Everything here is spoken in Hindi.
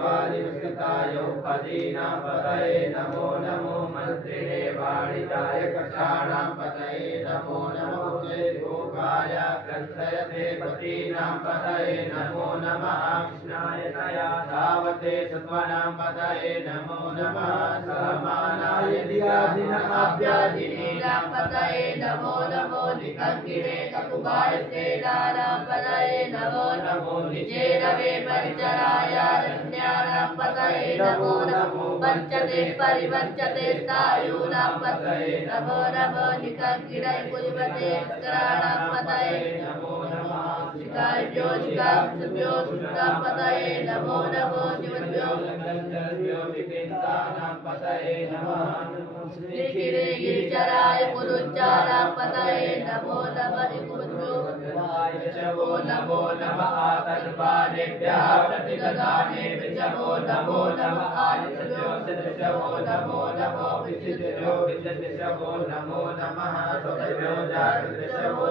वालिवस्ताय पदीनां पतये नमो नमो मंत्रिणे वाणिजाय कक्षाणां पतये नमो नमो गोपाय ग्रन्थयते पतीनां पतये नमो नमः कृष्णाय तया धावते सत्त्वानां पतये नमो नमः समानाय दिव्याधिनाभ्याधिनीनां पतये नमो नमो निकर्किणे ककुबाय सेनानां पतये नमो नमो निचेरवे परिचराय रण्यानां पतये नमो नमो वर्चते परिवर्चते स्थायूनां पतये नमो नमो निकर्किणे कुर्वते स्कराणां पतये नमो नमः शिकाभ्यो शिकाभ्यो शुद्धां पतये नमो नमो शिवभ्यो विपिन्तानां पतये नमः श्रीगिरे गिरिचराय कुरुच्चारां पतये नमो नमः इकुभ्यो नमो नमः आतर्वाणेभ्यः प्रतिददानेभ्यः नमो नमः आदित्यभ्यो नमो नमो विचित्रो विचित्रो नमो नमः सुभ्यो जागृतभ्यो